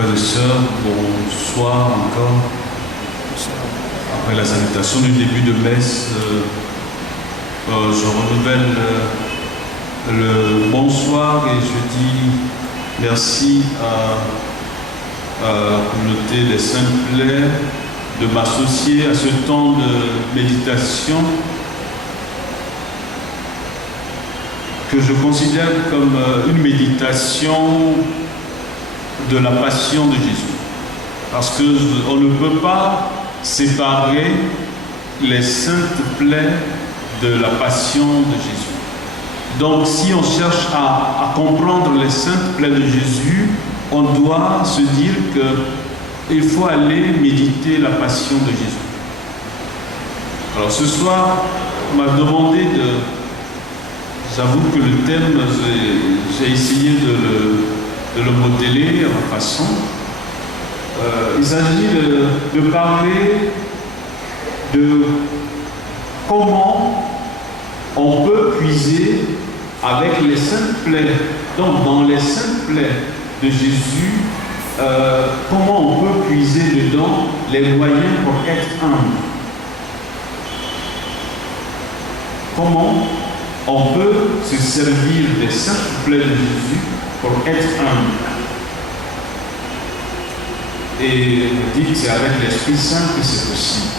Frères et sœurs, bonsoir encore. Après la salutation du début de messe, je renouvelle le bonsoir et je dis merci à la communauté des Saints-Plaix de m'associer à ce temps de méditation que je considère comme une méditation de la passion de Jésus. Parce qu'on ne peut pas séparer les saintes plaies de la passion de Jésus. Donc si on cherche à comprendre les saintes plaies de Jésus, on doit se dire qu'il faut aller méditer la passion de Jésus. Alors ce soir, on m'a demandé j'avoue que le thème, j'ai essayé de le modeler à ma façon. Il s'agit de parler de comment on peut puiser avec les saintes plaies. Donc dans les saintes plaies de Jésus, comment on peut puiser dedans les moyens pour être humble. Comment on peut se servir des saintes plaies de Jésus pour être humble. Et on dit que c'est avec l'Esprit Saint que c'est possible.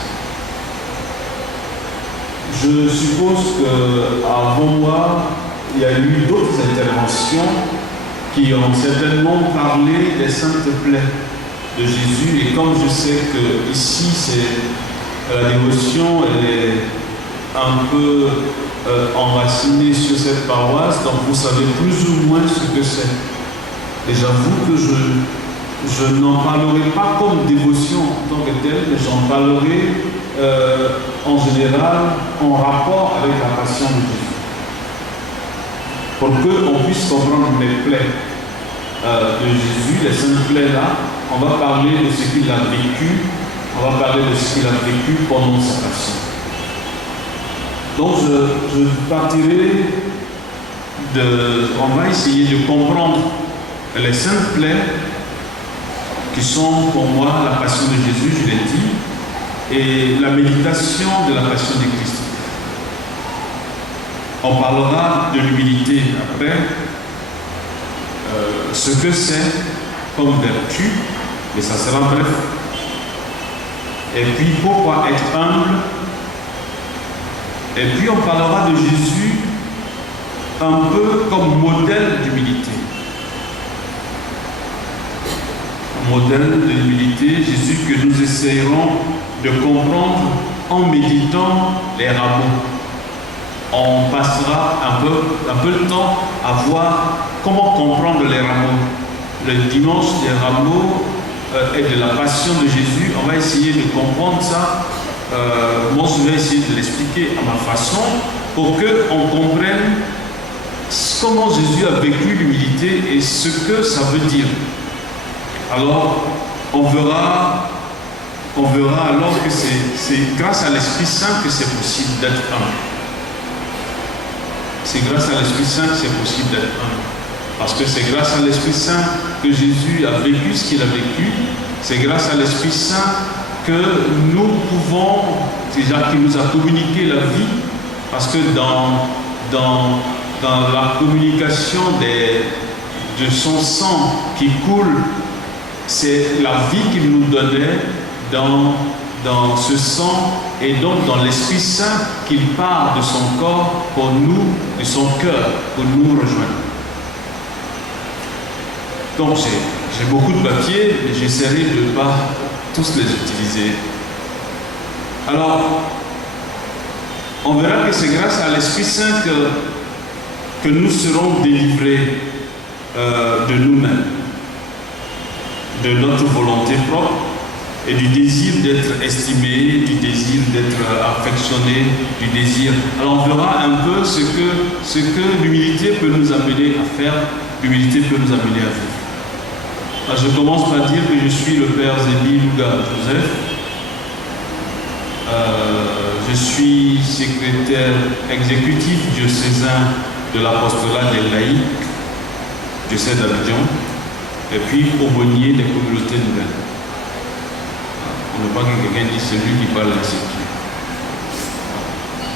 Je suppose qu'avant moi, il y a eu d'autres interventions qui ont certainement parlé des saintes plaies de Jésus. Et comme je sais que ici, la dévotion, elle est un peu enracinée sur cette paroisse, donc vous savez plus ou moins ce que c'est. Et j'avoue que je n'en parlerai pas comme dévotion en tant que telle, mais j'en parlerai en général en rapport avec la passion de Jésus. Pour qu'on puisse comprendre les plaies de Jésus, les saintes plaies là, on va parler de ce qu'il a vécu, on va parler de ce qu'il a vécu pendant sa passion. Donc je partirai on va essayer de comprendre les saintes plaies qui sont pour moi la passion de Jésus, je l'ai dit, et la méditation de la passion de Christ. On parlera de l'humilité après, ce que c'est comme vertu, mais ça sera bref. Et puis pourquoi être humble. Et puis on parlera de Jésus un peu comme modèle d'humilité. Modèle de l'humilité, Jésus que nous essayerons de comprendre en méditant les rameaux. On passera un peu le temps à voir comment comprendre les rameaux. Le dimanche des rameaux et de la passion de Jésus, on va essayer de comprendre ça. Moi, je vais essayer de l'expliquer à ma façon pour qu'on comprenne comment Jésus a vécu l'humilité et ce que ça veut dire. Alors, on verra alors que c'est grâce à l'Esprit Saint que c'est possible d'être humble. C'est grâce à l'Esprit Saint que c'est possible d'être humble. Parce que c'est grâce à l'Esprit Saint que Jésus a vécu ce qu'il a vécu. C'est grâce à l'Esprit Saint que nous pouvons, déjà qu'il nous a communiqué la vie, parce que dans la communication de son sang qui coule, c'est la vie qu'il nous donnait dans ce sang et donc dans l'Esprit Saint qu'il part de son corps pour nous, de son cœur, pour nous rejoindre. Donc j'ai beaucoup de papiers, mais j'essaierai de ne pas tous les utiliser. Alors, on verra que c'est grâce à l'Esprit Saint que nous serons délivrés de nous-mêmes, de notre volonté propre et du désir d'être estimé, du désir d'être affectionné, du désir. Alors on verra un peu ce que l'humilité peut nous amener à faire, l'humilité peut nous amener à vivre. Alors, je commence par dire que je suis le père Zébi Louga Joseph. Je suis secrétaire exécutif diocésain de l'apostolat des laïcs, diocèse d'Abidjan. et puis aumônier des communautés nouvelles. On ne veut pas que quelqu'un dise celui qui parle ainsi.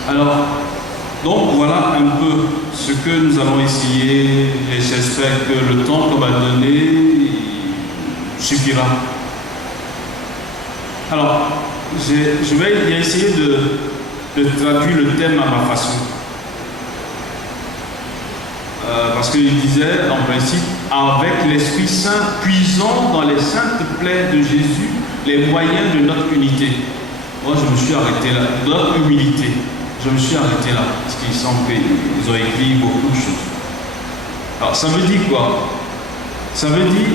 Alors, donc voilà un peu ce que nous allons essayer, et j'espère que le temps qu'on m'a donné suffira. Alors, je vais essayer de traduire le thème à ma façon. Parce qu'il disait, en principe, avec l'Esprit Saint, puisons dans les saintes plaies de Jésus les moyens de notre unité. Moi, je me suis arrêté là, notre humilité. Je me suis arrêté là, parce qu'il semble qu'ils ont écrit beaucoup de choses. Alors, ça veut dire quoi? Ça veut dire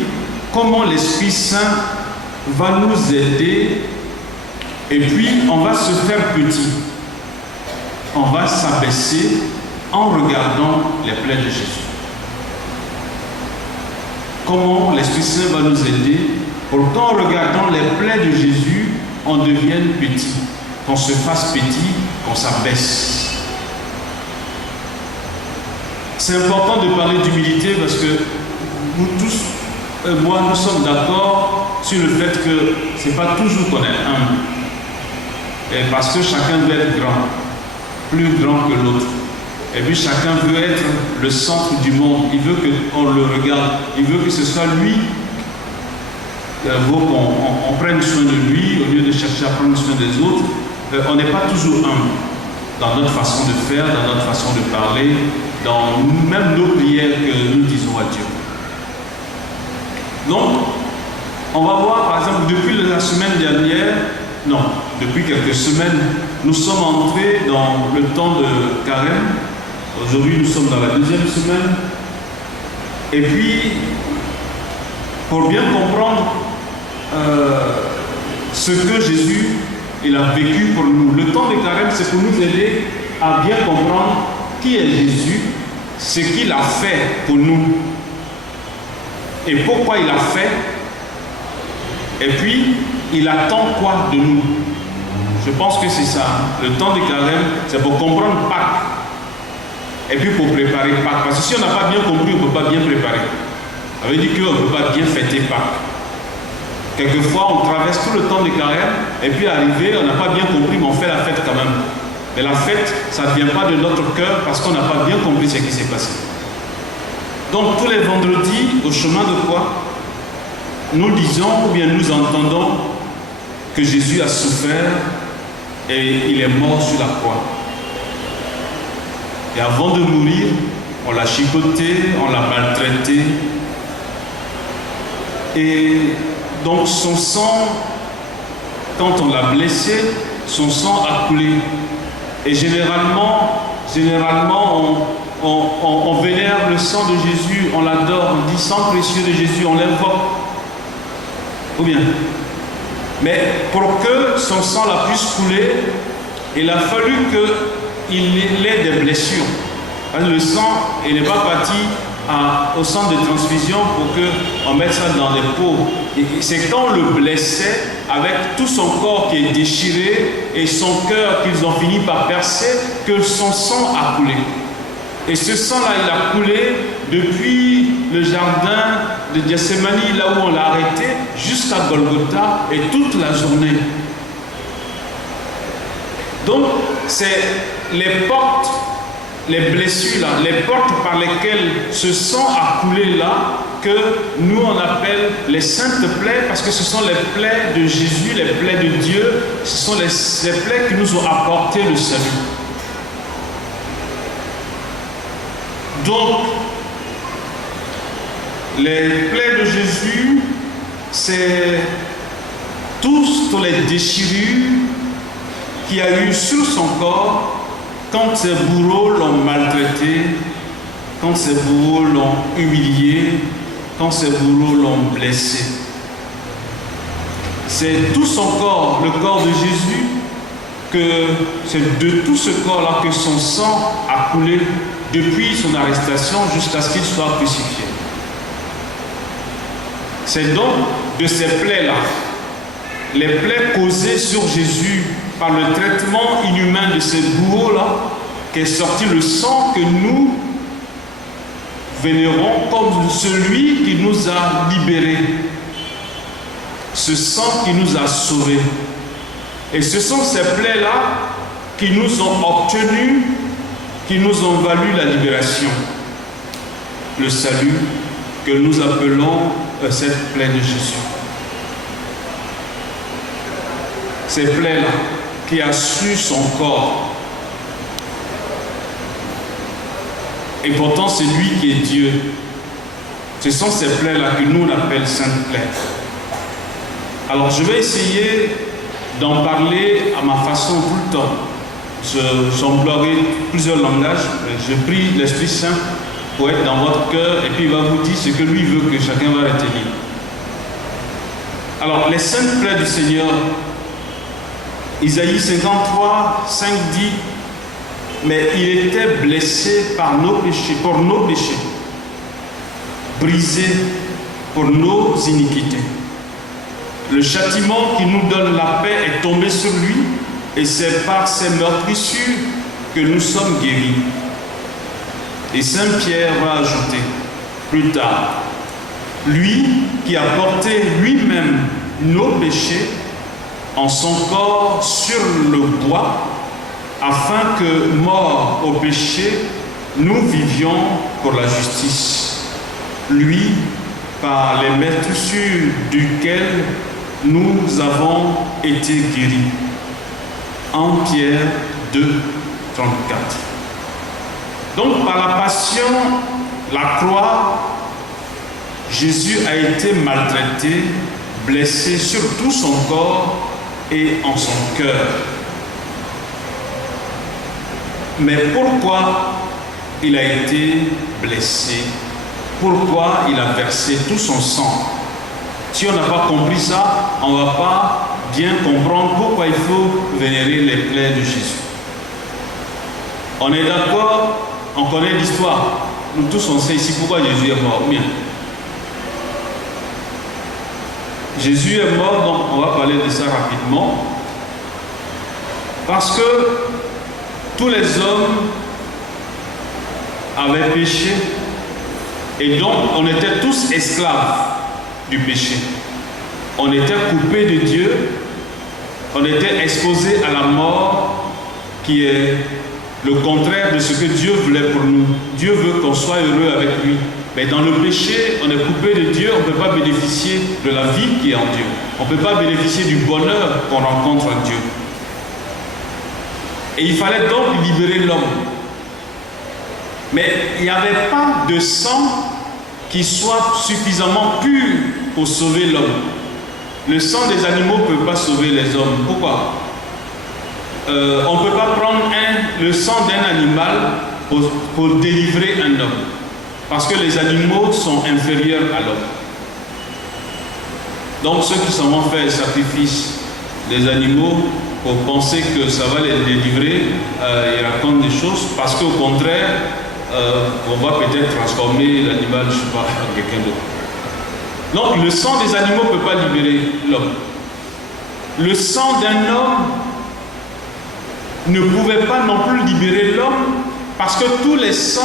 comment l'Esprit Saint va nous aider, et puis on va se faire petit. On va s'abaisser en regardant les plaies de Jésus. Comment l'Esprit Saint va nous aider pour qu'en regardant les plaies de Jésus, on devienne petit, qu'on se fasse petit, qu'on s'abaisse. C'est important de parler d'humilité parce que nous tous, moi, nous sommes d'accord sur le fait que ce n'est pas toujours qu'on est humble. Et parce que chacun veut être grand, plus grand que l'autre. Et puis chacun veut être le centre du monde. Il veut qu'on le regarde. Il veut que ce soit lui. Il vaut qu'on prenne soin de lui au lieu de chercher à prendre soin des autres. On n'est pas toujours humble dans notre façon de faire, dans notre façon de parler, dans même nos prières que nous disons à Dieu. Donc, on va voir par exemple depuis la semaine dernière, non, depuis quelques semaines, nous sommes entrés dans le temps de carême. Aujourd'hui, nous sommes dans la deuxième semaine. Et puis, pour bien comprendre ce que Jésus il a vécu pour nous, le temps de carême, c'est pour nous aider à bien comprendre qui est Jésus, ce qu'il a fait pour nous et pourquoi il a fait, et puis il attend quoi de nous. Je pense que c'est ça. Le temps de carême, c'est pour comprendre Pâques et puis pour préparer Pâques. Parce que si on n'a pas bien compris, on ne peut pas bien préparer. Ça veut dire qu'on ne peut pas bien fêter Pâques. Quelquefois, on traverse tout le temps de carême et puis arrivé, on n'a pas bien compris, mais on fait la fête quand même. Mais la fête, ça ne vient pas de notre cœur parce qu'on n'a pas bien compris ce qui s'est passé. Donc, tous les vendredis, au chemin de croix, nous disons ou bien nous entendons que Jésus a souffert et il est mort sur la croix. Et avant de mourir, on l'a chicoté, on l'a maltraité. Et donc son sang, quand on l'a blessé, son sang a coulé. Et généralement on vénère le sang de Jésus, on l'adore, on dit sang précieux de Jésus, on l'invoque. Ou bien. Mais pour que son sang la puisse couler, il a fallu qu'il ait des blessures. Le sang, il n'est pas parti au centre de transfusion pour qu'on mette ça dans des pots. C'est quand on le blessait avec tout son corps qui est déchiré et son cœur qu'ils ont fini par percer que son sang a coulé. Et ce sang-là, il a coulé depuis le jardin de Gethsémani, là où on l'a arrêté, jusqu'à Golgotha et toute la journée. Donc, c'est les portes, les blessures là, les portes par lesquelles ce sang a coulé là, que nous on appelle les saintes plaies, parce que ce sont les plaies de Jésus, les plaies de Dieu, ce sont les plaies qui nous ont apporté le salut. Donc, les plaies de Jésus, c'est toutes les déchirures qu'il y a eu sur son corps quand ses bourreaux l'ont maltraité, quand ses bourreaux l'ont humilié, quand ses bourreaux l'ont blessé. C'est tout son corps, le corps de Jésus, c'est de tout ce corps-là que son sang a coulé depuis son arrestation jusqu'à ce qu'il soit crucifié. C'est donc de ces plaies-là, les plaies causées sur Jésus par le traitement inhumain de ces bourreaux-là, qu'est sorti le sang que nous vénérons comme celui qui nous a libérés, ce sang qui nous a sauvés. Et ce sont ces plaies-là qui nous ont obtenus, qui nous ont valu la libération, le salut que nous appelons cette plaie de Jésus. Ces plaies-là qui a su son corps. Et pourtant c'est lui qui est Dieu. Ce sont ces plaies-là que nous on appelle saintes plaies. Alors je vais essayer d'en parler à ma façon tout le temps. J'emploierai plusieurs langages, je prie l'Esprit Saint pour être dans votre cœur et puis il va vous dire ce que lui veut que chacun va retenir. Alors les saintes plaies du Seigneur, Isaïe 53, 5 dit, mais il était blessé par nos péchés, pour nos péchés, brisé pour nos iniquités. Le châtiment qui nous donne la paix est tombé sur lui, et c'est par ses meurtrissures que nous sommes guéris. Et Saint Pierre va ajouter plus tard, lui qui a porté lui-même nos péchés en son corps sur le bois, afin que, morts au péché, nous vivions pour la justice. Lui, par les meurtrissures duquel nous avons été guéris. 1 Pierre 2, 34. Donc par la passion, la croix, Jésus a été maltraité, blessé sur tout son corps et en son cœur. Mais pourquoi il a été blessé? Pourquoi il a versé tout son sang? Si on n'a pas compris ça, on ne va pas bien comprendre pourquoi il faut vénérer les plaies de Jésus. On est d'accord, on connaît l'histoire. Nous tous on sait ici pourquoi Jésus est mort. Bien. Jésus est mort, donc on va parler de ça rapidement. Parce que tous les hommes avaient péché et donc on était tous esclaves du péché. On était coupés de Dieu, on était exposés à la mort qui est le contraire de ce que Dieu voulait pour nous. Dieu veut qu'on soit heureux avec lui. Mais dans le péché, on est coupé de Dieu, on ne peut pas bénéficier de la vie qui est en Dieu. On ne peut pas bénéficier du bonheur qu'on rencontre en Dieu. Et il fallait donc libérer l'homme. Mais il n'y avait pas de sang qui soit suffisamment pur pour sauver l'homme. Le sang des animaux ne peut pas sauver les hommes. Pourquoi? On ne peut pas prendre le sang d'un animal pour délivrer un homme. Parce que les animaux sont inférieurs à l'homme. Donc ceux qui s'en vont faire le sacrifice des animaux pour penser que ça va les délivrer, ils racontent des choses parce qu'au contraire, on va peut-être transformer l'animal, je ne sais pas, en quelqu'un d'autre. Donc le sang des animaux ne peut pas libérer l'homme. Le sang d'un homme ne pouvait pas non plus libérer l'homme parce que tous les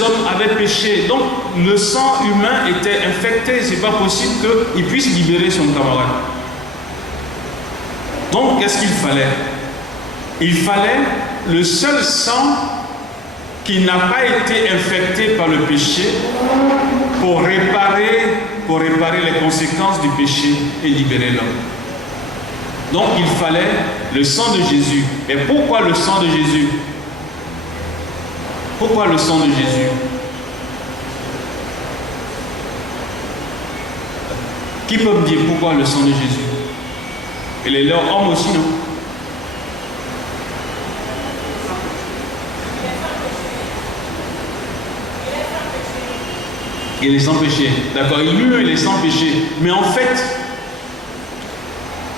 hommes avaient péché. Donc le sang humain était infecté. Ce n'est pas possible qu'il puisse libérer son camarade. Donc qu'est-ce qu'il fallait? Il fallait le seul sang qui n'a pas été infecté par le péché pour réparer les conséquences du péché et libérer l'homme. Donc il fallait le sang de Jésus. Et pourquoi le sang de Jésus? Pourquoi le sang de Jésus? Qui peut me dire pourquoi le sang de Jésus? Et les leurs hommes aussi, non? Il est sans péché. D'accord, il est sans péché. Mais en fait,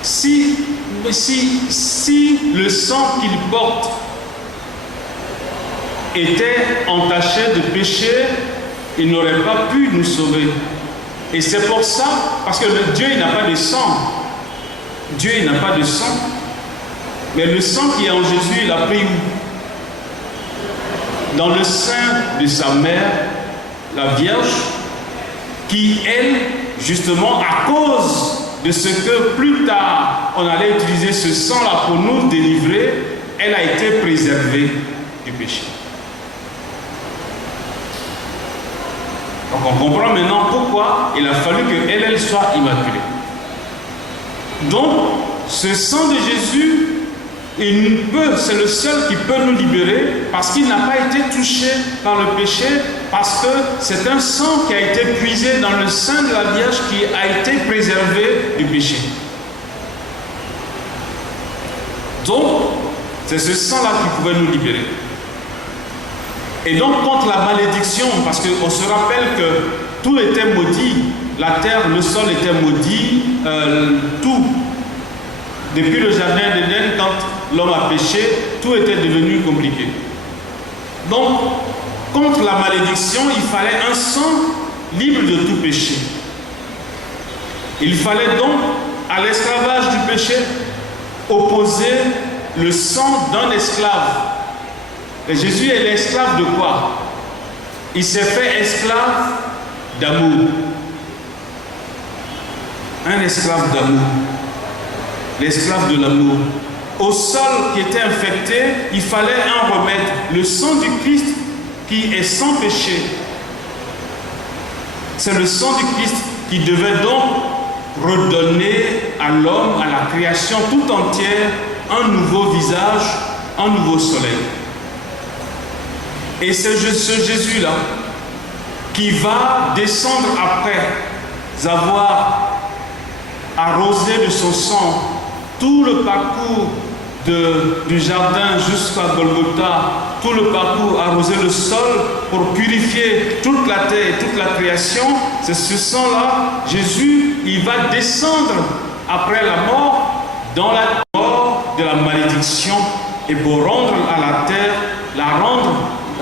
si le sang qu'il porte était entaché de péché, il n'aurait pas pu nous sauver. Et c'est pour ça, parce que Dieu il n'a pas de sang. Dieu il n'a pas de sang. Mais le sang qui est en Jésus, il a pris où? Dans le sein de sa mère, la Vierge, qui, elle, justement, à cause de ce que plus tard on allait utiliser ce sang-là pour nous délivrer, elle a été préservée du péché. Donc on comprend maintenant pourquoi il a fallu qu'elle soit immaculée. Donc, ce sang de Jésus, c'est le seul qui peut nous libérer parce qu'il n'a pas été touché par le péché, parce que c'est un sang qui a été puisé dans le sein de la Vierge qui a été préservé du péché. Donc, c'est ce sang-là qui pouvait nous libérer. Et donc, contre la malédiction, parce qu'on se rappelle que tout était maudit, la terre, le sol était maudit, tout. Depuis le jardin d'Éden, quand l'homme a péché, tout était devenu compliqué. Donc, contre la malédiction, il fallait un sang libre de tout péché. Il fallait donc, à l'esclavage du péché, opposer le sang d'un esclave. Et Jésus est l'esclave de quoi? Il s'est fait esclave d'amour. Un esclave d'amour. L'esclave de l'amour. Au sol qui était infecté, il fallait un remède. Le sang du Christ qui est sans péché. C'est le sang du Christ qui devait donc redonner à l'homme, à la création tout entière, un nouveau visage, un nouveau soleil. Et c'est ce Jésus-là qui va descendre après avoir arrosé de son sang tout le parcours du jardin jusqu'à Golgotha, tout le parcours, arroser le sol pour purifier toute la terre et toute la création. C'est ce sang-là, Jésus, il va descendre après la mort, dans la mort de la malédiction, et pour rendre à la terre,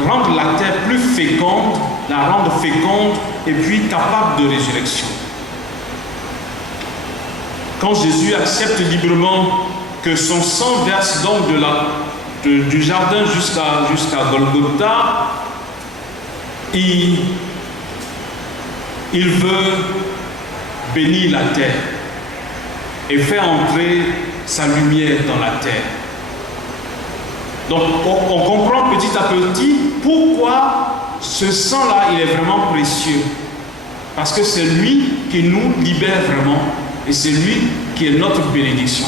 rendre la terre plus féconde, la rendre féconde et puis capable de résurrection. Quand Jésus accepte librement que son sang verse donc du jardin jusqu'à Golgotha, il veut bénir la terre et faire entrer sa lumière dans la terre. Donc on comprend petit à petit pourquoi ce sang-là, il est vraiment précieux. Parce que c'est lui qui nous libère vraiment. Et c'est lui qui est notre bénédiction.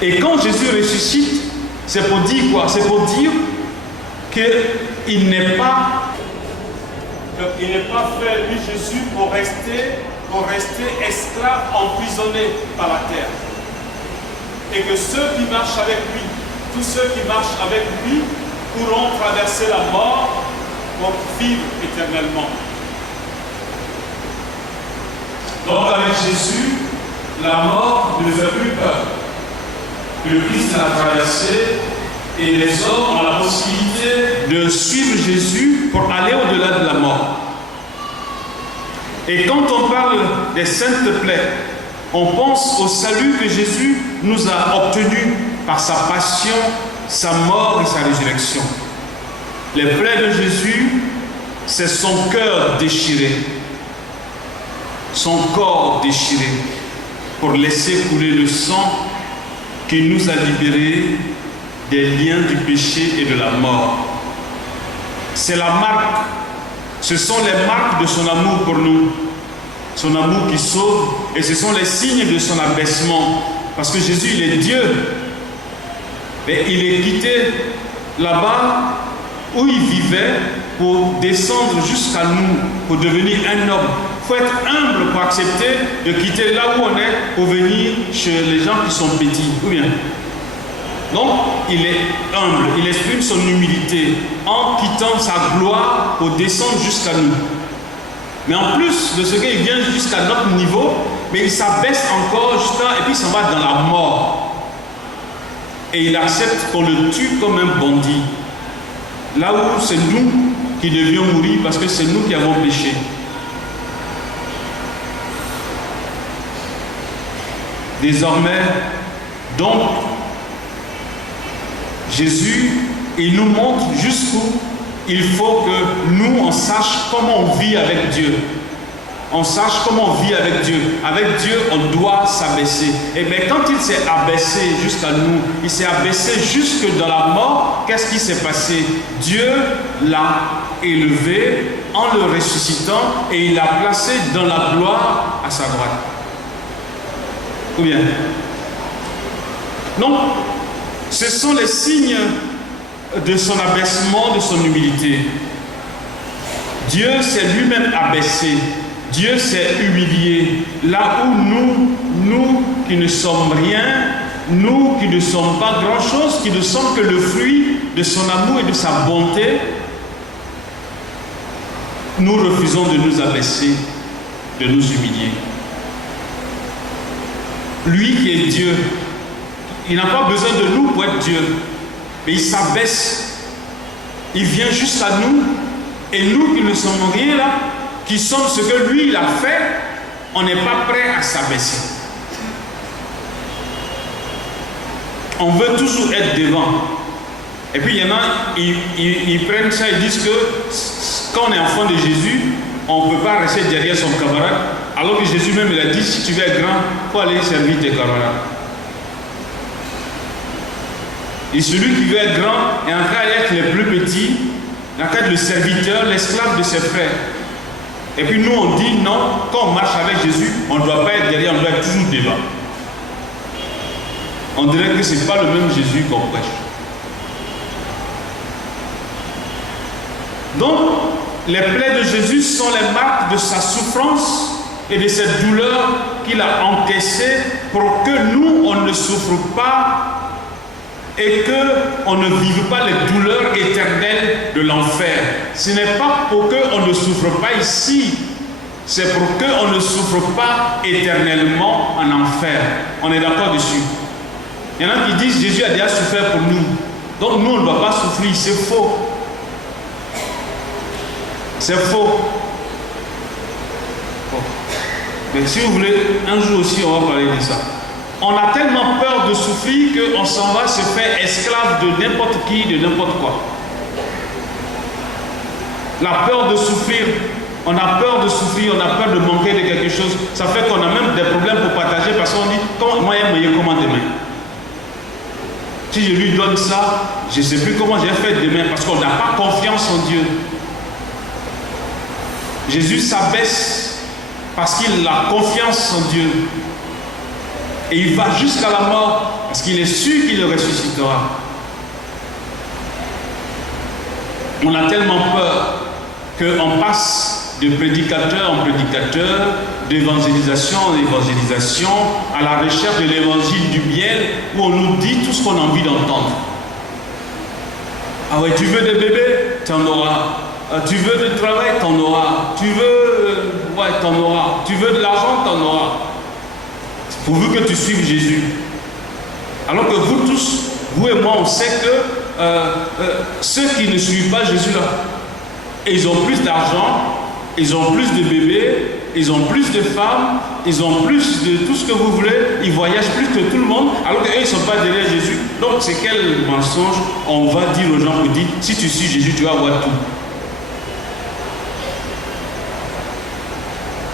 Et quand Jésus ressuscite, c'est pour dire quoi? C'est pour dire qu'il n'est pas fait, lui Jésus, pour rester esclave, emprisonné par la terre. Et que ceux qui marchent avec lui, tous ceux qui marchent avec lui, pourront traverser la mort pour vivre éternellement. Donc avec Jésus, la mort ne fait plus peur. Le Christ l'a traversé et les hommes ont la possibilité de suivre Jésus pour aller au-delà de la mort. Et quand on parle des saintes plaies, on pense au salut que Jésus nous a obtenu par sa passion, sa mort et sa résurrection. Les plaies de Jésus, c'est son cœur déchiré, son corps déchiré, pour laisser couler le sang qui nous a libérés des liens du péché et de la mort. C'est la marque, ce sont les marques de son amour pour nous, son amour qui sauve, et ce sont les signes de son abaissement, parce que Jésus, il est Dieu, et il est quitté là-bas où il vivait pour descendre jusqu'à nous, pour devenir un homme. Il faut être humble pour accepter de quitter là où on est pour venir chez les gens qui sont petits. Ou bien. Donc, il est humble, il exprime son humilité en quittant sa gloire pour descendre jusqu'à nous. Mais en plus de ce qu'il vient jusqu'à notre niveau, mais il s'abaisse encore jusqu'à, et puis il s'en va dans la mort. Et il accepte qu'on le tue comme un bandit. Là où c'est nous qui devions mourir parce que c'est nous qui avons péché. Désormais, donc, Jésus, il nous montre jusqu'où il faut que nous, on sache comment on vit avec Dieu. On sache comment on vit avec Dieu. Avec Dieu, on doit s'abaisser. Et bien, quand il s'est abaissé jusqu'à nous, il s'est abaissé jusque dans la mort, qu'est-ce qui s'est passé? Dieu l'a élevé en le ressuscitant et il l'a placé dans la gloire à sa droite. Ou bien? Donc, ce sont les signes de son abaissement, de son humilité. Dieu s'est lui-même abaissé. Dieu s'est humilié. Là où nous qui ne sommes rien, nous qui ne sommes pas grand-chose, qui ne sommes que le fruit de son amour et de sa bonté, nous refusons de nous abaisser, de nous humilier. Lui qui est Dieu, il n'a pas besoin de nous pour être Dieu, mais il s'abaisse. Il vient juste à nous, et nous qui ne sommes rien là, qui sommes ce que lui il a fait, on n'est pas prêt à s'abaisser. On veut toujours être devant. Et puis il y en a, ils prennent ça, ils disent que quand on est enfant de Jésus, on ne peut pas rester derrière son camarade, alors que Jésus même il a dit, si tu veux être grand, il faut aller servir tes camarades. Et celui qui veut être grand est en train d'être les plus petits, en train d'être le serviteur, l'esclave de ses frères. Et puis nous on dit non, quand on marche avec Jésus, on ne doit pas être derrière, on doit être toujours devant. On dirait que ce n'est pas le même Jésus qu'on prêche. Donc, les plaies de Jésus sont les marques de sa souffrance et de cette douleur qu'il a encaissée pour que nous, on ne souffre pas et qu'on ne vive pas les douleurs éternelles de l'enfer. Ce n'est pas pour qu'on ne souffre pas ici, c'est pour qu'on ne souffre pas éternellement en enfer. On est d'accord dessus. Il y en a qui disent Jésus a déjà souffert pour nous, donc nous on ne doit pas souffrir. C'est faux. C'est faux. Bon. Mais si vous voulez, un jour aussi on va parler de ça. On a tellement peur de souffrir qu'on s'en va se faire esclave de n'importe qui, de n'importe quoi. La peur de souffrir, on a peur de souffrir, on a peur de manquer de quelque chose. Ça fait qu'on a même des problèmes pour partager parce qu'on dit, moi, il me comment demain? Si je lui donne ça, je ne sais plus comment je vais faire demain parce qu'on n'a pas confiance en Dieu. Jésus s'abaisse parce qu'il a confiance en Dieu. Et il va jusqu'à la mort parce qu'il est sûr qu'il le ressuscitera. On a tellement peur qu'on passe de prédicateur en prédicateur, d'évangélisation en évangélisation, à la recherche de l'évangile du bien, où on nous dit tout ce qu'on a envie d'entendre. Ah ouais, tu veux des bébés? Tu en auras. Tu veux du travail? Tu en auras. Tu veux... ouais, tu en auras. Tu veux de l'argent? Tu en auras. Pourvu que tu suives Jésus. Alors que vous tous, vous et moi, on sait que ceux qui ne suivent pas Jésus là, ils ont plus d'argent, ils ont plus de bébés, ils ont plus de femmes, ils ont plus de tout ce que vous voulez, ils voyagent plus que tout le monde, alors qu'eux ils ne sont pas derrière Jésus. Donc c'est quel mensonge on va dire aux gens pour dire, si tu suis Jésus, tu vas avoir tout.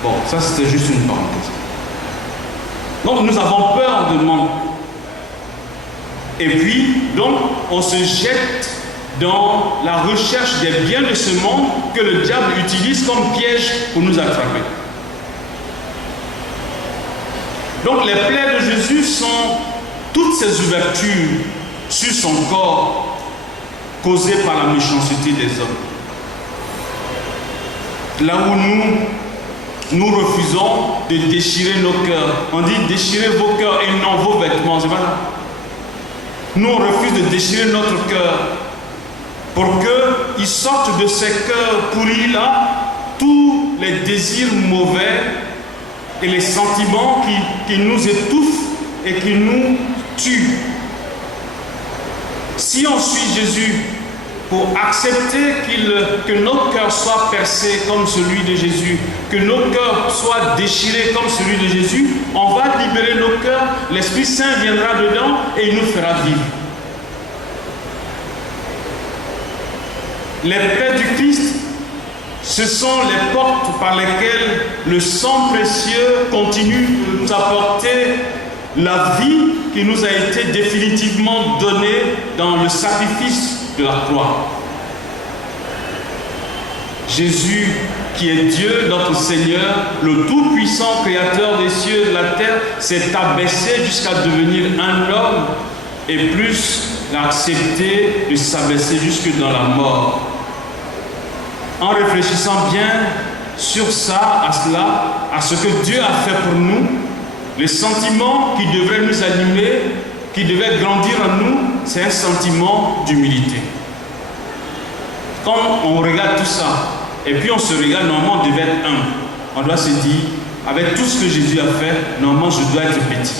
Bon, ça c'était juste une parenthèse. Donc nous avons peur de manque. Et puis, donc, on se jette dans la recherche des biens de ce monde que le diable utilise comme piège pour nous attraper. Donc les plaies de Jésus sont toutes ces ouvertures sur son corps causées par la méchanceté des hommes. Là où nous refusons de déchirer nos cœurs. On dit déchirer vos cœurs et non vos vêtements, c'est pas ça. Nous on refuse de déchirer notre cœur pour qu'ils sortent de ces cœurs pourris là tous les désirs mauvais et les sentiments qui nous étouffent et qui nous tuent. Si on suit Jésus pour accepter que nos cœurs soient percés comme celui de Jésus, que nos cœurs soient déchirés comme celui de Jésus, on va libérer nos cœurs, l'Esprit Saint viendra dedans et il nous fera vivre. Les plaies du Christ, ce sont les portes par lesquelles le sang précieux continue de nous apporter la vie qui nous a été définitivement donnée dans le sacrifice de la croix. Jésus, qui est Dieu, notre Seigneur, le Tout-Puissant Créateur des cieux et de la terre, s'est abaissé jusqu'à devenir un homme et plus a accepté de s'abaisser jusque dans la mort. En réfléchissant bien sur ça, à cela, à ce que Dieu a fait pour nous, le sentiment qui devrait nous animer, qui devait grandir en nous, c'est un sentiment d'humilité. Quand on regarde tout ça, et puis on se regarde, normalement on devait être humble. On doit se dire, avec tout ce que Jésus a fait, normalement je dois être petit.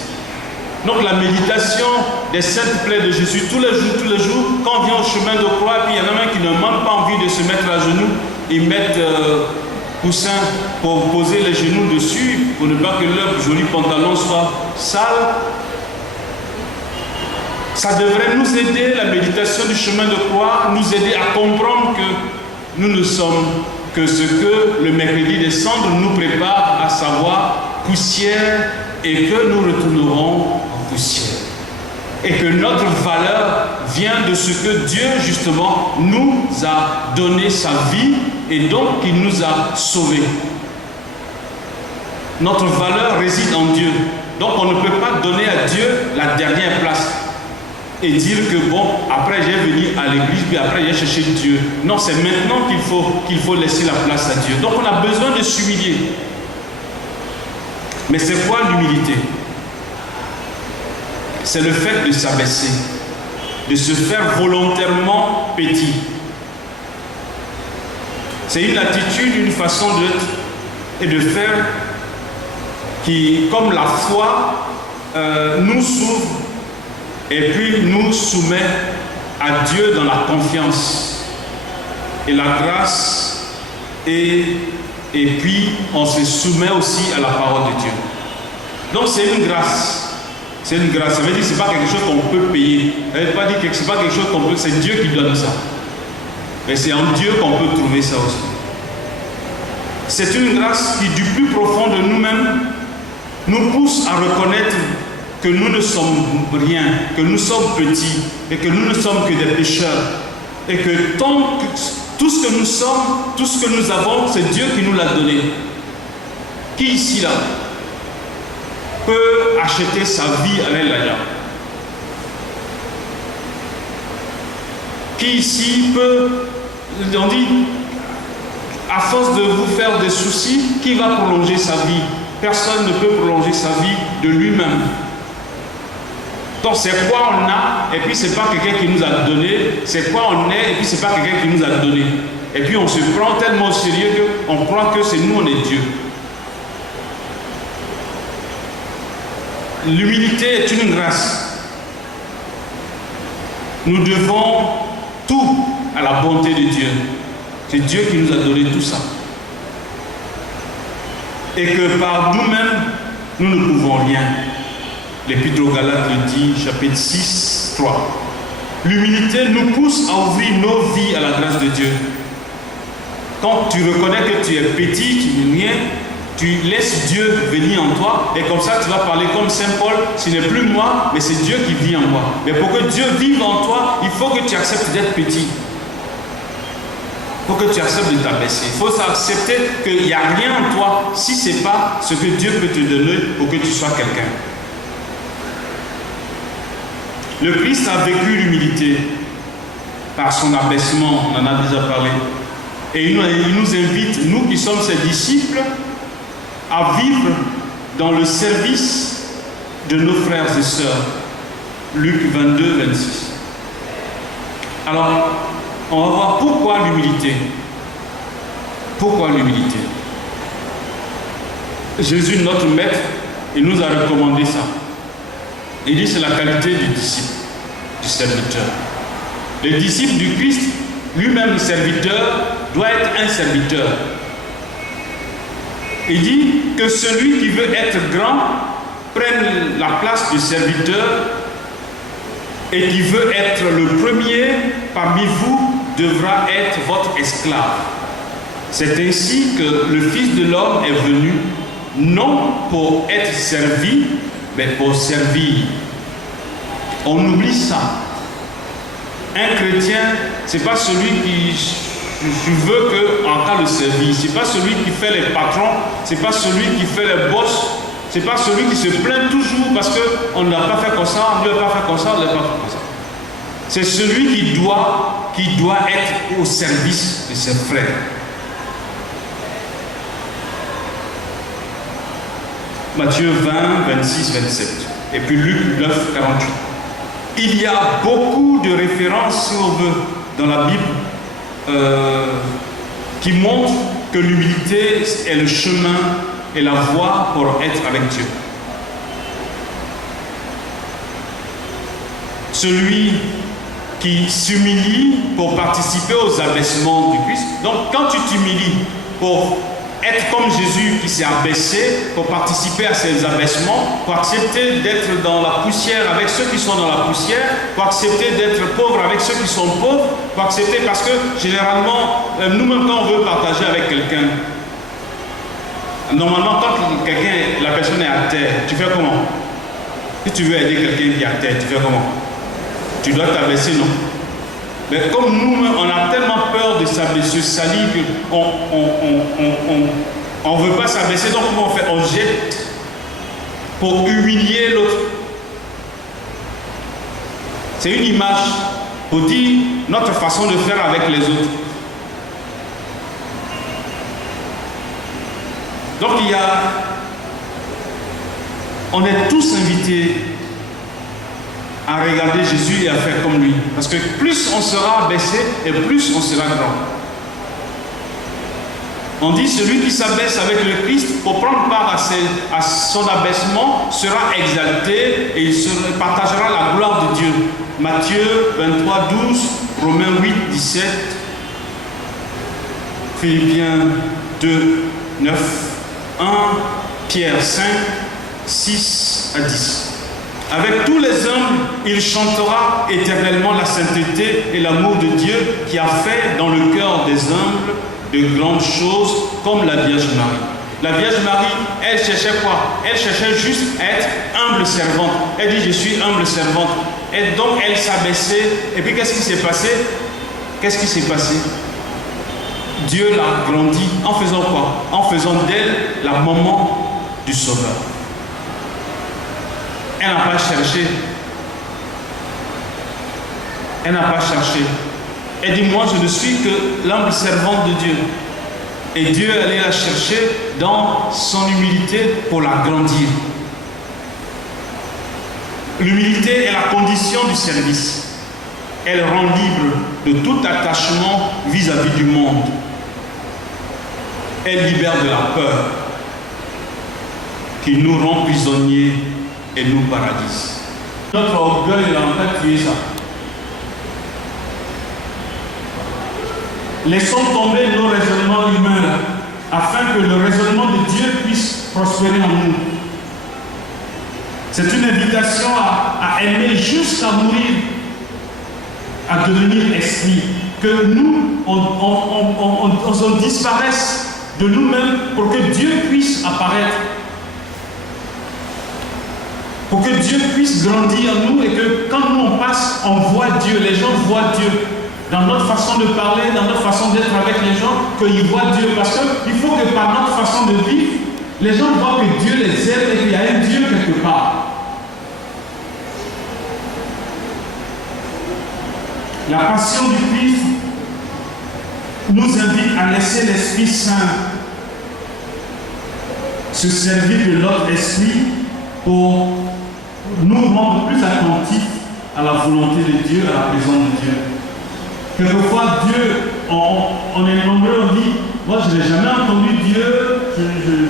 Donc la méditation des saintes plaies de Jésus, tous les jours, quand on vient au chemin de croix, puis il y en a un qui ne manque pas envie de se mettre à genoux, ils mettent coussin pour poser les genoux dessus, pour ne pas que leur joli pantalon soit sale. Ça devrait nous aider, la méditation du chemin de croix, nous aider à comprendre que nous ne sommes que ce que le mercredi des cendres nous prépare, à savoir poussière, et que nous retournerons en poussière. Et que notre valeur vient de ce que Dieu, justement, nous a donné sa vie et donc il nous a sauvés. Notre valeur réside en Dieu. Donc on ne peut pas donner à Dieu la dernière place et dire que bon, après j'ai venu à l'église, puis après j'ai cherché Dieu. Non, c'est maintenant qu'il faut laisser la place à Dieu. Donc on a besoin de s'humilier. Mais c'est quoi l'humilité? C'est le fait de s'abaisser, de se faire volontairement petit. C'est une attitude, une façon d'être et de faire qui, comme la foi, nous s'ouvre et puis nous soumet à Dieu dans la confiance et la grâce, et puis on se soumet aussi à la parole de Dieu. Donc c'est une grâce. C'est une grâce. Ça veut dire que ce n'est pas quelque chose qu'on peut payer. Ça ne veut pas dire que ce n'est pas quelque chose qu'on peut. C'est Dieu qui donne ça. Mais c'est en Dieu qu'on peut trouver ça aussi. C'est une grâce qui, du plus profond de nous-mêmes, nous pousse à reconnaître que nous ne sommes rien, que nous sommes petits et que nous ne sommes que des pécheurs. Et que tout ce que nous sommes, tout ce que nous avons, c'est Dieu qui nous l'a donné. Qui ici, là, peut acheter sa vie avec l'argent? Qui ici peut, on dit, à force de vous faire des soucis, qui va prolonger sa vie? Personne ne peut prolonger sa vie de lui-même. Donc c'est quoi on a, et puis c'est pas quelqu'un qui nous a donné, c'est quoi on est, et puis c'est pas quelqu'un qui nous a donné. Et puis on se prend tellement au sérieux qu'on croit que c'est nous, on est Dieu. L'humilité est une grâce. Nous devons tout à la bonté de Dieu. C'est Dieu qui nous a donné tout ça. Et que par nous-mêmes, nous ne pouvons rien. L'Épître aux Galates le dit, chapitre 6, 3. L'humilité nous pousse à ouvrir nos vies à la grâce de Dieu. Quand tu reconnais que tu es petit, tu n'es rien, tu laisses Dieu venir en toi, et comme ça tu vas parler comme Saint Paul, ce n'est plus moi, mais c'est Dieu qui vit en moi. Mais pour que Dieu vive en toi, il faut que tu acceptes d'être petit. Il faut que tu acceptes de t'abaisser. Il faut accepter qu'il n'y a rien en toi si ce n'est pas ce que Dieu peut te donner pour que tu sois quelqu'un. Le Christ a vécu l'humilité par son abaissement, on en a déjà parlé. Et il nous invite, nous qui sommes ses disciples, à vivre dans le service de nos frères et sœurs. Luc 22, 26. Alors, on va voir pourquoi l'humilité. Pourquoi l'humilité? Jésus, notre maître, il nous a recommandé ça. Il dit que c'est la qualité du disciple, du serviteur. Le disciple du Christ, lui-même le serviteur, doit être un serviteur. Il dit que celui qui veut être grand prenne la place du serviteur et qui veut être le premier parmi vous devra être votre esclave. C'est ainsi que le Fils de l'homme est venu, non pour être servi, mais pour servir. On oublie ça. Un chrétien, ce n'est pas celui qui veut qu'en cas de service, ce n'est pas celui qui fait les patrons, ce n'est pas celui qui fait les boss, ce n'est pas celui qui se plaint toujours parce qu'on ne l'a pas fait comme ça, on ne l'a pas fait comme ça, on ne l'a pas fait comme ça. C'est celui qui doit être au service de ses frères. Matthieu 20, 26, 27. Et puis Luc 9, 48. Il y a beaucoup de références, si on veut, dans la Bible qui montrent que l'humilité est le chemin et la voie pour être avec Dieu. Celui qui s'humilie pour participer aux abaissements du Christ. Donc quand tu t'humilies pour être comme Jésus qui s'est abaissé, pour participer à ces abaissements, pour accepter d'être dans la poussière avec ceux qui sont dans la poussière, pour accepter d'être pauvre avec ceux qui sont pauvres, pour accepter, parce que généralement, nous-mêmes quand on veut partager avec quelqu'un, normalement quand la personne est à terre, tu fais comment? Si tu veux aider quelqu'un qui est à terre, tu fais comment? Tu dois t'abaisser, non? Mais comme nous, on a tellement peur de s'abaisser, salir, qu'on ne veut pas s'abaisser, donc comment on fait? On jette pour humilier l'autre. C'est une image pour dire notre façon de faire avec les autres. Donc on est tous invités à regarder Jésus et à faire comme lui. Parce que plus on sera abaissé et plus on sera grand. On dit celui qui s'abaisse avec le Christ pour prendre part à son abaissement sera exalté et il partagera la gloire de Dieu. Matthieu 23, 12, Romains 8, 17, Philippiens 2, 9, 1, Pierre 5, 6 à 10. Avec tous les hommes, il chantera éternellement la sainteté et l'amour de Dieu qui a fait dans le cœur des humbles de grandes choses comme la Vierge Marie. La Vierge Marie, elle cherchait quoi? Elle cherchait juste à être humble servante. Elle dit, je suis humble servante. Et donc, elle s'abaissait. Et puis, qu'est-ce qui s'est passé? Qu'est-ce qui s'est passé? Dieu l'a grandi en faisant quoi? En faisant d'elle la maman du Sauveur. Elle n'a pas cherché. Elle n'a pas cherché. Elle dit, moi je ne suis que l'humble servante de Dieu. Et Dieu allait la chercher dans son humilité pour la grandir. L'humilité est la condition du service. Elle rend libre de tout attachement vis-à-vis du monde. Elle libère de la peur qui nous rend prisonniers et nous paradise. Notre orgueil est en train de tuer ça. Laissons tomber nos raisonnements humains là, afin que le raisonnement de Dieu puisse prospérer en nous. C'est une invitation à aimer jusqu'à mourir, à devenir esprit. Que nous, on disparaisse de nous-mêmes pour que Dieu puisse apparaître. Pour que Dieu puisse grandir en nous et que quand nous on passe, on voit Dieu, les gens voient Dieu. Dans notre façon de parler, dans notre façon d'être avec les gens, qu'ils voient Dieu. Parce qu'il faut que par notre façon de vivre, les gens voient que Dieu les aime et qu'il y a un Dieu quelque part. La passion du Christ nous invite à laisser l'Esprit Saint se servir de notre esprit pour nous rendre plus attentifs à la volonté de Dieu, à la présence de Dieu. Quelquefois, Dieu, on est nombreux, on dit, moi je n'ai jamais entendu Dieu, je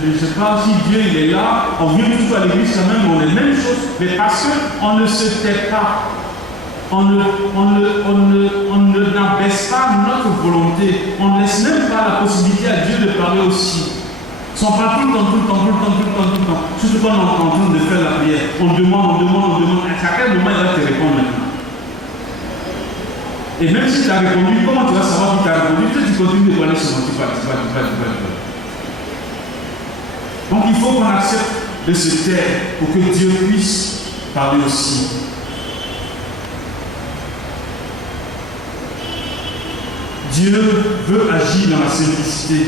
ne sais pas si Dieu il est là, on vient toujours à l'église quand même, on est la même chose, mais parce qu'on ne se tait pas, on n'abaisse pas notre volonté, on ne laisse même pas la possibilité à Dieu de parler aussi. Ils sont pas tout le temps. Surtout quand on est en train de faire la prière. On demande. À quel moment il va te répondre maintenant? Et même si tu as répondu, comment tu vas savoir qui t'a répondu? Tu continues de parler seulement, tu parles. Donc il faut qu'on accepte de se taire pour que Dieu puisse parler aussi. Dieu veut agir dans la simplicité,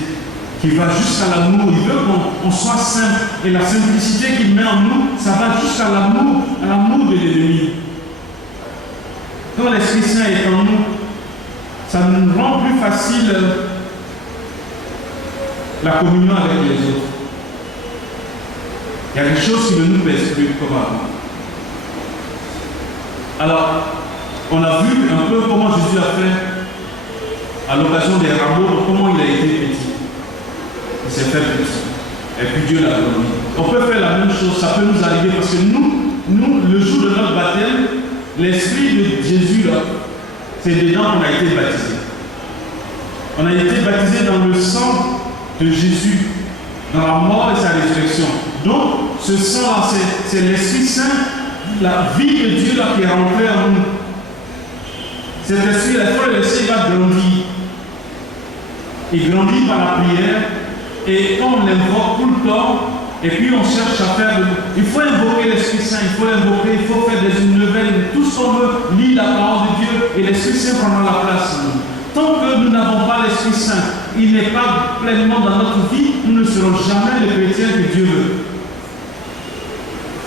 qui va jusqu'à l'amour. Il veut qu'on soit simple. Et la simplicité qu'il met en nous, ça va jusqu'à l'amour, à l'amour de l'ennemi. Quand l'Esprit Saint est en nous, ça nous rend plus facile la communion avec les autres. Il y a quelque chose qui ne nous pèse plus comme avant. Alors, on a vu un peu comment Jésus a fait à l'occasion des rameaux, comment il a été petit. Il s'est fait petit. Et puis Dieu l'a grandi. On peut faire la même chose, ça peut nous arriver parce que nous, le jour de notre baptême, l'Esprit de Jésus, là, c'est dedans qu'on a été baptisé. On a été baptisé dans le sang de Jésus, dans la mort et sa résurrection. Donc, ce sang-là, c'est l'Esprit Saint, la vie de Dieu là, qui est rentrée en nous. Cet esprit, il faut le laisser, il va grandir. Il grandit par la prière, et quand on l'invoque tout le temps, et puis on cherche à faire. Il faut invoquer l'Esprit Saint, il faut l'invoquer, il faut faire des nouvelles. Tout ce qu'on veut, lire la parole de Dieu, et l'Esprit Saint prendra la place. Tant que nous n'avons pas l'Esprit Saint, il n'est pas pleinement dans notre vie, nous ne serons jamais les chrétiens que Dieu veut.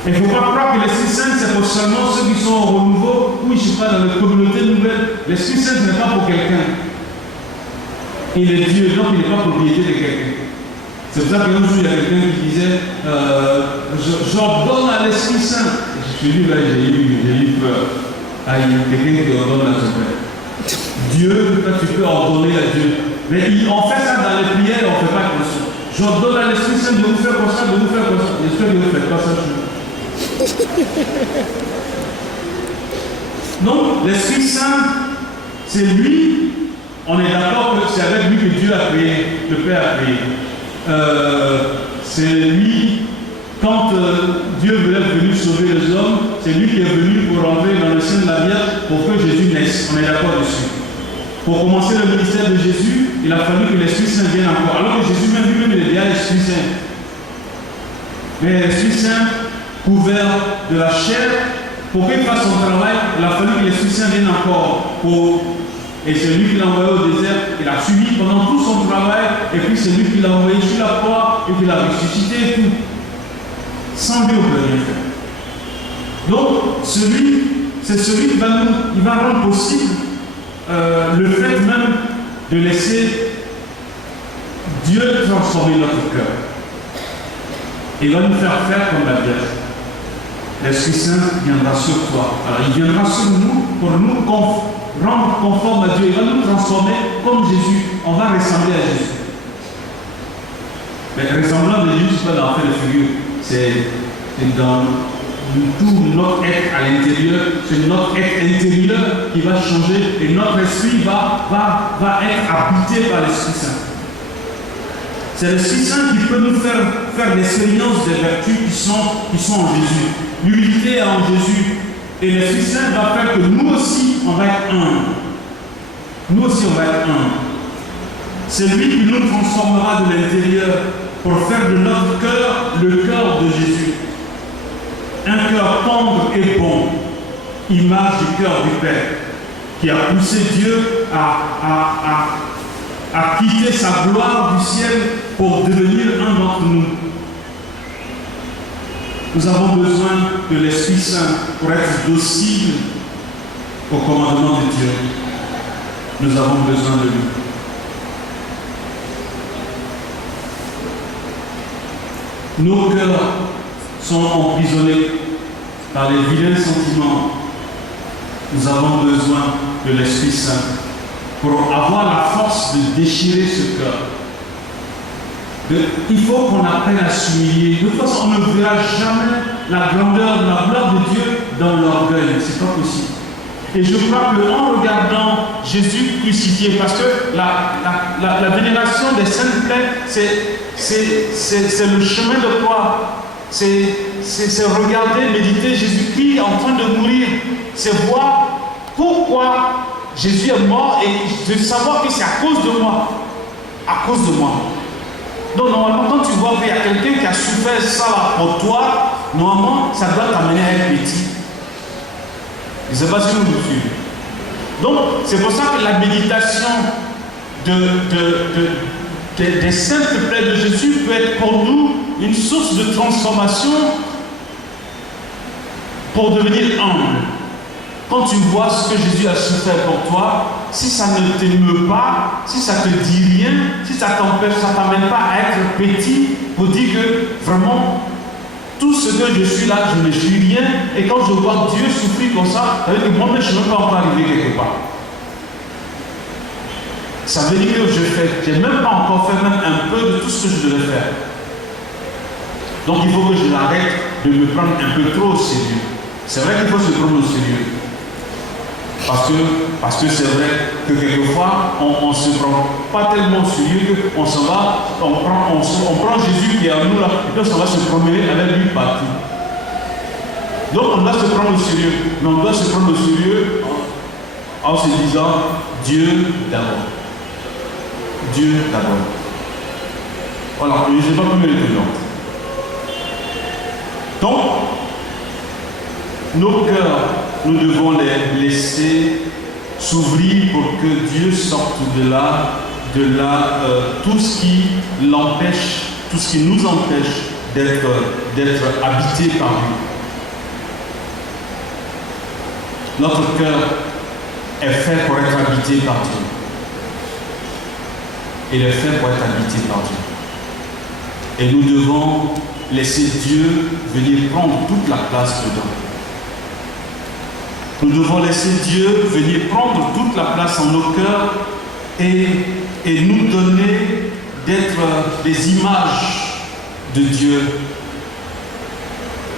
Il ne faut pas croire que l'Esprit Saint, c'est pour seulement ceux qui sont au renouveau, ou je ne sais pas, dans les communautés nouvelles. L'Esprit Saint, ce n'est pas pour quelqu'un. Il est Dieu, donc il n'est pas propriété de quelqu'un. C'est pour ça qu'un jour, il y a quelqu'un qui disait j'ordonne à l'Esprit Saint. Je suis là, j'ai eu peur. Ah, il y a quelqu'un qui ordonne à son Père. Dieu, toi, tu peux ordonner à Dieu. Mais on fait ça dans les prières, on ne fait pas comme ça. J'ordonne à l'Esprit Saint de vous faire comme ça, de vous faire comme ça. J'espère que vous ne faites pas ça. Donc, l'Esprit Saint, c'est lui, on est d'accord que c'est avec lui que Dieu a créé, le Père a créé. C'est lui, quand Dieu voulait venir sauver les hommes, c'est lui qui est venu pour rentrer dans le sein de la Vierge pour que Jésus naisse. On est d'accord dessus. Pour commencer le ministère de Jésus, il a fallu que l'Esprit Saint vienne encore. Alors que Jésus même lui-même, il est déjà l'Esprit Saint. Mais l'Esprit Saint, couvert de la chair, pour qu'il fasse son travail, il a fallu que l'Esprit Saint vienne encore. Et c'est lui qui l'a envoyé au désert, il a suivi pendant tout son travail, et puis c'est lui qui l'a envoyé sur la croix, et qui l'a ressuscité et tout. Sans lui, on ne peut rien faire. Donc, c'est celui qui va rendre possible le fait même de laisser Dieu transformer notre cœur. Il va nous faire faire comme la Vierge. L'Esprit Saint viendra sur toi. Alors, il viendra sur nous pour nous rendre conforme à Dieu. Il va nous transformer comme Jésus. On va ressembler à Jésus. Mais ressemblant de Jésus, ce n'est pas dans le fait de figure. C'est dans tout notre être à l'intérieur. C'est notre être intérieur qui va changer et notre esprit va être habité par l'Esprit Saint. C'est l'Esprit Saint qui peut nous faire l'expérience des vertus qui sont en Jésus. L'unité en Jésus. Et l'Esprit Saint va faire que nous aussi, on va être un. Nous aussi, on va être un. C'est lui qui nous transformera de l'intérieur pour faire de notre cœur le cœur de Jésus. Un cœur tendre et bon. Image du cœur du Père. Qui a poussé Dieu à quitter sa gloire du ciel pour devenir un d'entre nous. Nous avons besoin de l'Esprit Saint pour être dociles au commandement de Dieu. Nous avons besoin de lui. Nos cœurs sont emprisonnés par les vilains sentiments. Nous avons besoin de l'Esprit Saint pour avoir la force de déchirer ce cœur. Il faut qu'on apprenne à s'humilier. De toute façon, on ne verra jamais la grandeur, la gloire de Dieu dans l'orgueil. C'est pas possible. Et je crois qu'en regardant Jésus crucifié, parce que la vénération des saintes plaies, c'est le chemin de croix. C'est regarder, méditer Jésus-Christ en train de mourir. C'est voir pourquoi Jésus est mort et de savoir que c'est à cause de moi. À cause de moi. Donc normalement, quand tu vois qu'il y a quelqu'un qui a souffert ça là pour toi, normalement, ça doit t'amener à être petit. Je ne sais pas si vous me suivez. Donc, c'est pour ça que la méditation des saintes plaies de Jésus peut être pour nous une source de transformation pour devenir humble. Quand tu vois ce que Jésus a souffert pour toi, si ça ne t'émeut pas, si ça ne te dit rien, si ça t'empêche, ça ne t'amène pas à être petit, pour dire que vraiment, tout ce que je suis là, je ne suis rien. Et quand je vois Dieu souffrir comme ça, ça veut dire que moi-même, je ne suis même pas encore arrivé quelque part. Ça veut dire que je n'ai même pas encore fait même un peu de tout ce que je devais faire. Donc il faut que je l'arrête de me prendre un peu trop au sérieux. C'est vrai qu'il faut se prendre au sérieux. Parce que c'est vrai que quelquefois, on ne se prend pas tellement au sérieux qu'on s'en va, on prend Jésus qui est en nous là, et puis on s'en va se promener avec lui partout. Donc on doit se prendre au sérieux, mais on doit se prendre au sérieux en se disant Dieu d'abord. Dieu d'abord. Voilà, je ne sais pas combien de temps. Donc, nos cœurs, nous devons les laisser s'ouvrir pour que Dieu sorte de là tout ce qui l'empêche, tout ce qui nous empêche d'être habités par lui. Notre cœur est fait pour être habité par Dieu. Il est fait pour être habité par Dieu. Et nous devons laisser Dieu venir prendre toute la place dedans. Nous devons laisser Dieu venir prendre toute la place en nos cœurs et nous donner d'être des images de Dieu.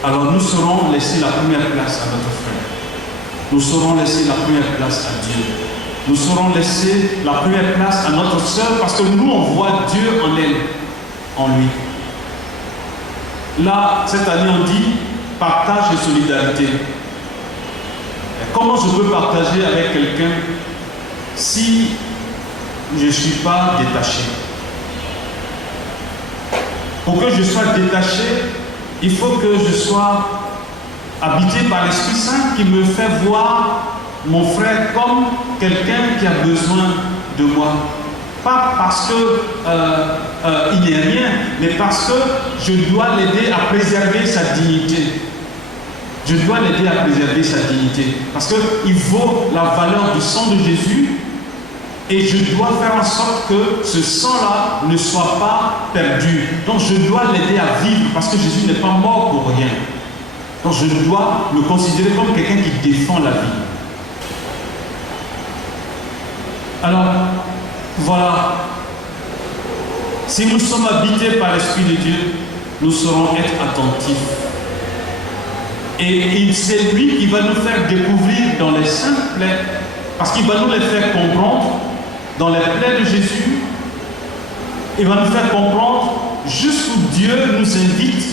Alors nous saurons laisser la première place à notre frère. Nous saurons laisser la première place à Dieu. Nous saurons laisser la première place à notre sœur parce que nous on voit Dieu en elle, en lui. Là, cette année on dit partage et solidarité. Comment je peux partager avec quelqu'un si je ne suis pas détaché? Pour que je sois détaché, il faut que je sois habité par l'Esprit Saint qui me fait voir mon frère comme quelqu'un qui a besoin de moi. Pas parce qu'il n'y a rien, mais parce que je dois l'aider à préserver sa dignité. Je dois l'aider à préserver sa dignité. Parce qu'il vaut la valeur du sang de Jésus et je dois faire en sorte que ce sang-là ne soit pas perdu. Donc je dois l'aider à vivre parce que Jésus n'est pas mort pour rien. Donc je dois le considérer comme quelqu'un qui défend la vie. Alors, voilà. Si nous sommes habités par l'Esprit de Dieu, nous saurons être attentifs. Et c'est lui qui va nous faire découvrir dans les saintes plaies, parce qu'il va nous les faire comprendre dans les plaies de Jésus. Il va nous faire comprendre jusqu'où Dieu nous invite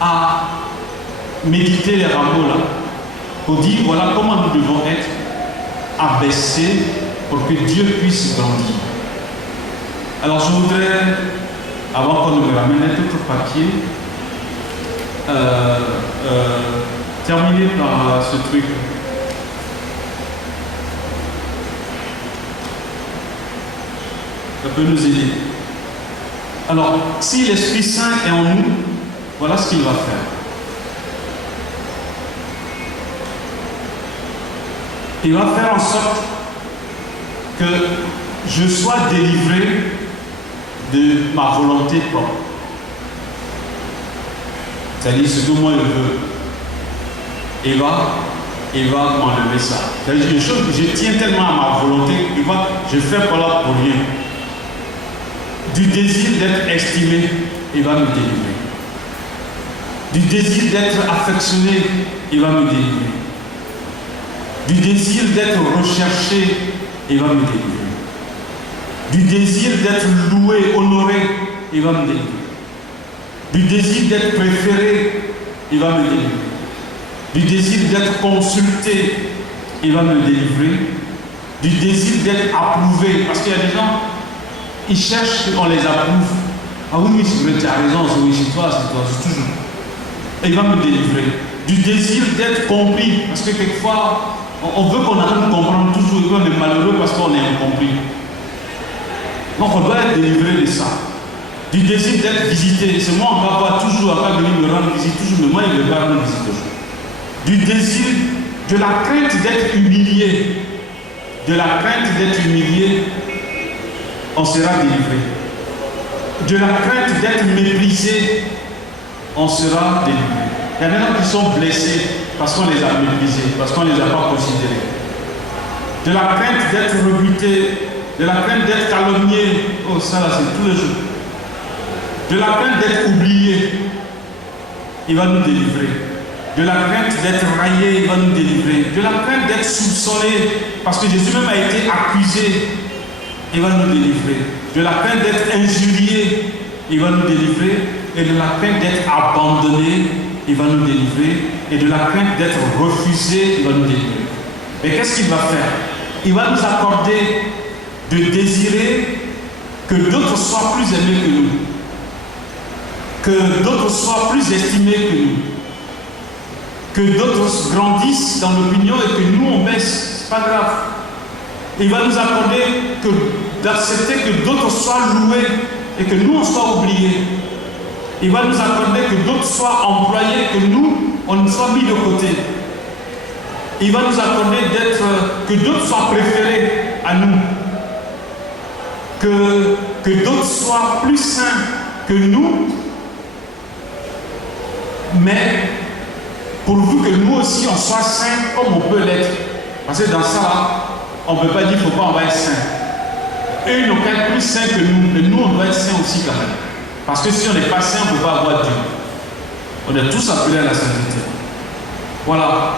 à méditer les rameaux là, pour dire voilà comment nous devons être abaissés pour que Dieu puisse grandir. Alors je voudrais, avant qu'on nous ramène un autre papier, terminer par ce truc. Ça peut nous aider. Alors, si l'Esprit Saint est en nous, voilà ce qu'il va faire. Il va faire en sorte que je sois délivré de ma volonté propre. C'est-à-dire ce que moi je veux. Il va m'enlever ça. C'est-à-dire une chose que je tiens tellement à ma volonté, je fais pas là pour rien. Du désir d'être estimé, il va me délivrer. Du désir d'être affectionné, il va me délivrer. Du désir d'être recherché, il va me délivrer. Du désir d'être loué, honoré, il va me délivrer. Du désir d'être préféré, il va me délivrer. Du désir d'être consulté, il va me délivrer. du désir d'être approuvé. Parce qu'il y a des gens, ils cherchent qu'on les approuve. Ah oui, oui, c'est vrai, tu as raison, oui, c'est toi, c'est toujours. Et il va me délivrer. Du désir d'être compris. Parce que quelquefois, on veut qu'on arrive à comprendre toujours et qu'on est malheureux parce qu'on est incompris. Donc on doit être délivré de ça. Du désir d'être visité. C'est moi, on va voir toujours, on va venir me rendre visite, toujours, mais moi, il ne veut pas rendre visite aujourd'hui. Du désir, de la crainte d'être humilié. De la crainte d'être humilié, on sera délivré. De la crainte d'être méprisé, on sera délivré. Il y a des gens qui sont blessés parce qu'on les a méprisés, parce qu'on ne les a pas considérés. De la crainte d'être rebuté, de la crainte d'être calomnié, oh ça là c'est tous les jours. De la crainte d'être oublié, il va nous délivrer. De la crainte d'être raillé, il va nous délivrer. De la crainte d'être soupçonné, parce que Jésus même a été accusé, il va nous délivrer. De la crainte d'être injurié, il va nous délivrer. Et de la crainte d'être abandonné, il va nous délivrer. Et de la crainte d'être refusé, il va nous délivrer. Mais qu'est-ce qu'il va faire? Il va nous accorder de désirer que d'autres soient plus aimés que nous. Que d'autres soient plus estimés que nous. Que d'autres grandissent dans l'opinion et que nous on baisse. C'est pas grave. Il va nous accorder d'accepter que d'autres soient loués et que nous on soit oubliés. Il va nous accorder que d'autres soient employés, que nous on ne soit mis de côté. Il va nous accorder que d'autres soient préférés à nous. Que d'autres soient plus saints que nous. Mais pourvu que nous aussi on soit saints comme on peut l'être. Parce que dans ça, on ne peut pas dire qu'il ne faut pas on va être saints. Eux ils n'ont qu'à être plus saints que nous, mais nous on doit être saints aussi quand même. Parce que si on n'est pas saint, on ne peut pas avoir Dieu. On est tous appelés à la sainteté. Voilà.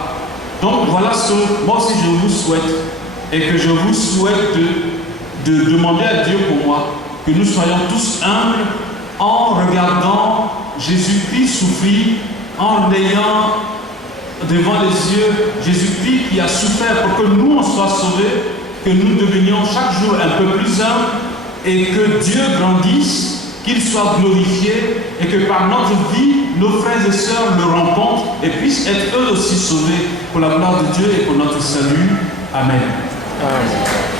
Donc voilà ce que moi aussi je vous souhaite. Et que je vous souhaite de demander à Dieu pour moi que nous soyons tous humbles en regardant Jésus-Christ souffrir, en ayant devant les yeux Jésus-Christ qui a souffert pour que nous on soit sauvés, que nous devenions chaque jour un peu plus humbles et que Dieu grandisse, qu'il soit glorifié et que par notre vie, nos frères et sœurs le rencontrent et puissent être eux aussi sauvés pour la gloire de Dieu et pour notre salut. Amen. Amen.